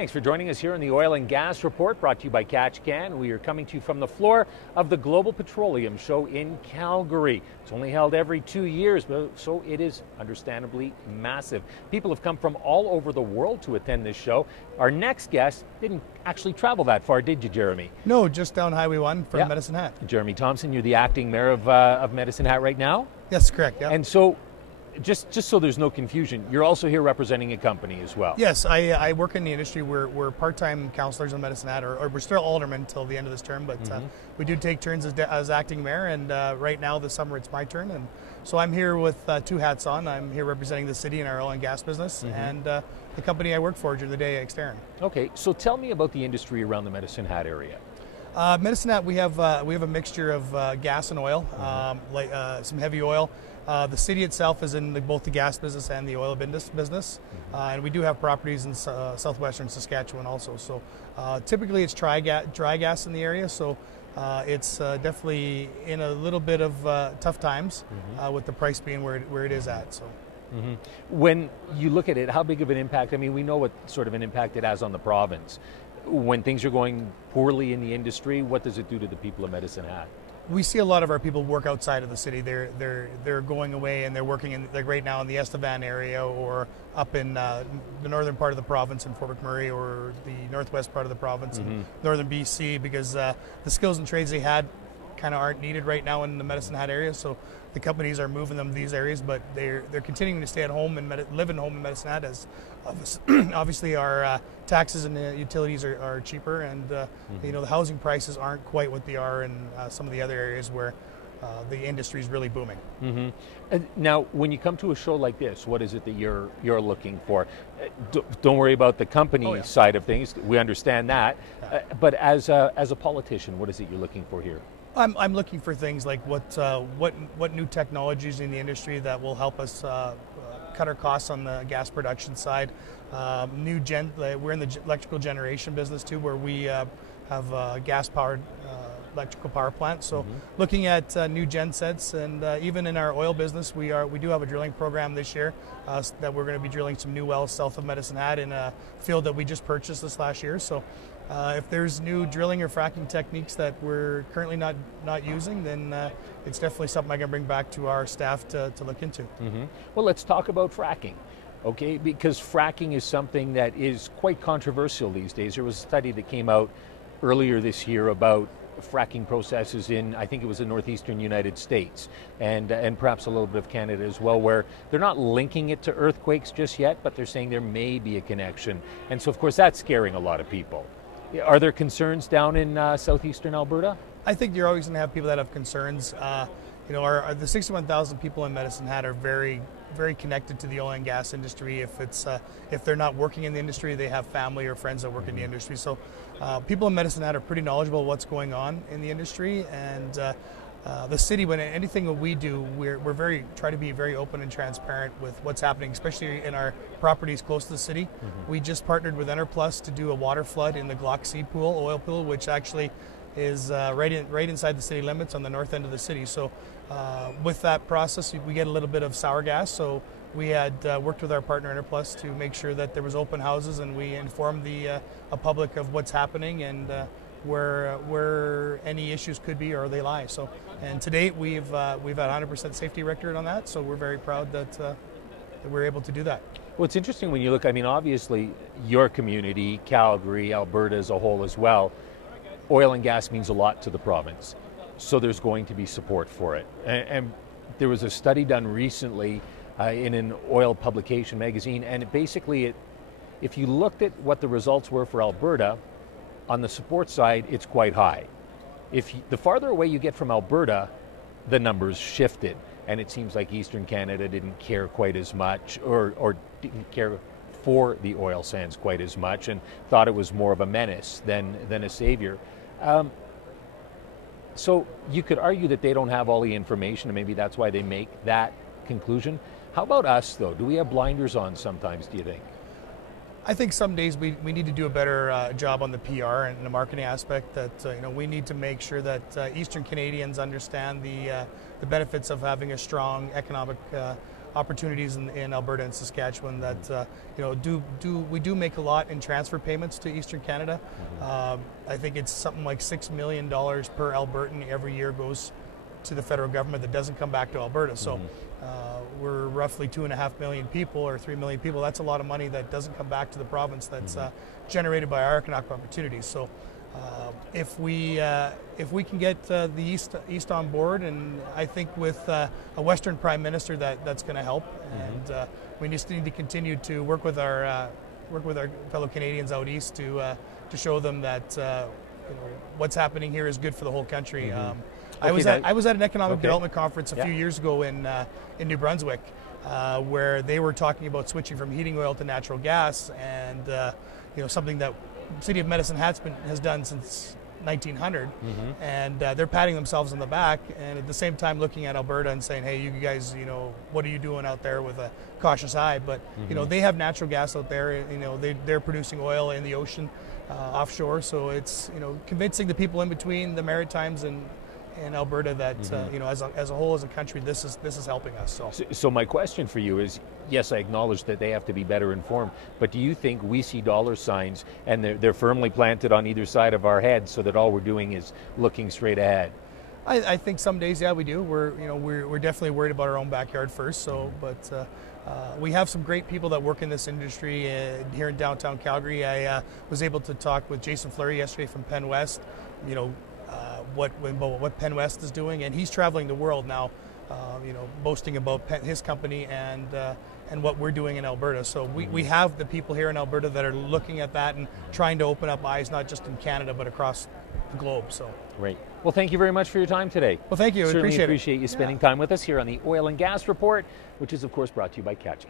Thanks for joining us here on the Oil and Gas Report, brought to you by Katch. We are coming to you from the floor of the Global Petroleum Show in Calgary. It's only held every 2 years, so it is understandably massive. People have come from all over the world to attend this show. Our next guest didn't actually travel that far, did you, Jeremy? No, just down Highway 1 from Medicine Hat. Jeremy Thompson, you're the acting mayor of Medicine Hat right now? Yes, correct. Yeah. And so, just so there's no confusion, you're also here representing a company as well. Yes, I work in the industry. We're part-time councillors in Medicine Hat, or we're still aldermen until the end of this term, but we do take turns as acting mayor, and right now this summer it's my turn, and so I'm here with two hats on. I'm here representing the city in our oil and gas business, and the company I work for during the day, Exterran. Okay, so tell me about the industry around the Medicine Hat area. Medicine Hat, we have a mixture of gas and oil, some heavy oil. The city itself is in both the gas business and the oil business, and we do have properties in southwestern Saskatchewan also. So typically it's dry gas in the area, so it's definitely in a little bit of tough times with the price being where it is at. So. When you look at it, how big of an impact, I mean, we know what sort of an impact it has on the province. When things are going poorly in the industry, what does it do to the people of Medicine Hat? We see a lot of our people work outside of the city. They're going away and they're working in, like right now, in the Estevan area or up in the northern part of the province in Fort McMurray, or the northwest part of the province in northern BC, because the skills and trades they had kind of aren't needed right now in the Medicine Hat area. So the companies are moving them to these areas, but they're continuing to stay at home and live in home in Medicine Hat, as obviously our taxes and utilities are cheaper, and you know, the housing prices aren't quite what they are in some of the other areas where the industry is really booming. Now, when you come to a show like this, what is it that you're looking for? Don't worry about the company side of things. We understand that, but as a politician, what is it you're looking for here? I'm looking for things like what new technologies in the industry that will help us cut our costs on the gas production side. We're in the electrical generation business too, where we have gas-powered electrical power plant. So looking at new gen sets, and even in our oil business, we do have a drilling program this year that we're going to be drilling some new wells south of Medicine Hat in a field that we just purchased this last year. So if there's new drilling or fracking techniques that we're currently not using, then it's definitely something I can bring back to our staff to look into. Well, let's talk about fracking. Okay, because fracking is something that is quite controversial these days. There was a study that came out earlier this year about fracking processes in, I think it was the northeastern United States, and perhaps a little bit of Canada as well, where they're not linking it to earthquakes just yet, but they're saying there may be a connection. And so, of course, that's scaring a lot of people. Are there concerns down in southeastern Alberta? I think you're always going to have people that have concerns. You know, the 61,000 people in Medicine Hat are very, very connected to the oil and gas industry. If they're not working in the industry, they have family or friends that work in the industry. So people in Medicine Hat are pretty knowledgeable of what's going on in the industry, and the city, when anything that we do, we're try to be very open and transparent with what's happening, especially in our properties close to the city. We just partnered with Enerplus to do a water flood in the Glock C pool, oil pool, which actually is right inside the city limits on the north end of the city. So with that process, we get a little bit of sour gas. So we had worked with our partner Enerplus to make sure that there was open houses, and we informed the public of what's happening and where any issues could be or they lie. So, and to date we've had 100% safety record on that. So we're very proud that we're able to do that. Well, it's interesting when you look. I mean, obviously, your community, Calgary, Alberta as a whole as well. Oil and gas means a lot to the province, so there's going to be support for it. And there was a study done recently in an oil publication magazine, and if you looked at what the results were for Alberta, on the support side, it's quite high. The farther away you get from Alberta, the numbers shifted, and it seems like Eastern Canada didn't care quite as much, or didn't care for the oil sands quite as much, and thought it was more of a menace than a savior. So you could argue that they don't have all the information, and maybe that's why they make that conclusion. How about us, though? Do we have blinders on sometimes, do you think? I think some days we need to do a better job on the PR and the marketing aspect. That you know, we need to make sure that Eastern Canadians understand the benefits of having a strong economic opportunities in Alberta and Saskatchewan that we do make a lot in transfer payments to Eastern Canada. I think it's something like $6 million per Albertan every year goes to the federal government that doesn't come back to Alberta. So we're roughly 2.5 million people or 3 million people. That's a lot of money that doesn't come back to the province that's generated by our economic opportunities. So if we can get the East on board, and I think with a Western Prime Minister that's going to help, and we just need to continue to work with our fellow Canadians out east to show them that what's happening here is good for the whole country. I was at an economic development conference a few years ago in New Brunswick, where they were talking about switching from heating oil to natural gas, and something that the City of Medicine Hat has done since 1900, and they're patting themselves on the back, and at the same time looking at Alberta and saying, hey, you guys, what are you doing out there with a cautious eye? But they have natural gas out there. They're producing oil in the ocean, offshore. So it's convincing the people in between the Maritimes and Alberta that as a whole, as a country, this is helping us. So my question for you is, yes, I acknowledge that they have to be better informed, but do you think we see dollar signs and they're firmly planted on either side of our head so that all we're doing is looking straight ahead? I think some days, yeah, we do. We're definitely worried about our own backyard first. So, but we have some great people that work in this industry here in downtown Calgary. I was able to talk with Jason Fleury yesterday from Penn West. What Penn West is doing, and he's traveling the world now, boasting about his company and what we're doing in Alberta. So we have the people here in Alberta that are looking at that and trying to open up eyes, not just in Canada, but across the globe. So great. Well, thank you very much for your time today. Well, thank you. Certainly appreciate you spending time with us here on the Oil and Gas Report, which is, of course, brought to you by Katch.